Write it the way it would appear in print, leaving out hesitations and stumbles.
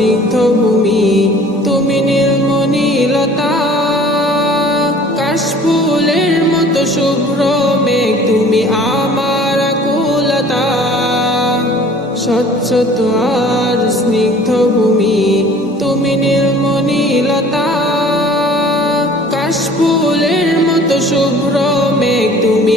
স্নিগ্ধ ভূমি, তুমি নীলমণিলতা। কাশফুলের মতো শুভ্র মেঘ, তুমি আমার আকুলতা। স্বচ্ছত আর স্নিগ্ধ ভূমি, তুমি নীলমণিলতা। কাশফুলের মতো শুভ্র মেঘ, তুমি